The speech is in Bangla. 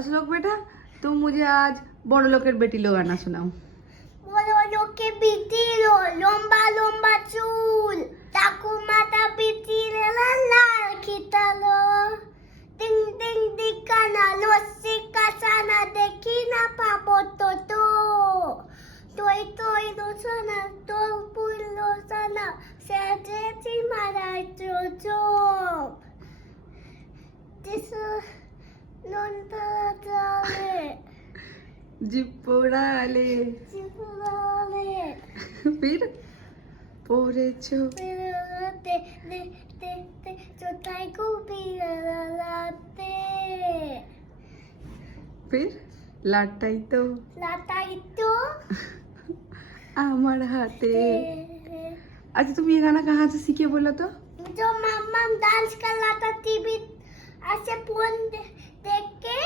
अशोक बेटा तुम मुझे आज बड़ो लोकेर बेटी लो गाना सुनाओ। বড় লোকে বিটিলো লম্বা লম্বা চুল ঠাকুমাটা বিটিলে লাল খিতালো টিং টিং দিকানা লস্যি কাঁচানা দেখি না পাবো তো তোই তোই লোচনা তোর পুল লোচনা সেজেছি মারাই চোখ দিস নন্তা জালে জিপোড়ালে চিপুরালে फिर পড়েছো চোতাই কুপিরালাতে फिर লাটাই তো লাটাই তো আমার হাতে। अच्छा तुम ये गाना कहाँ से सीखे बोला तो? जो मम्मा डांस कर रहा था टीवी ऐसे फोन देख के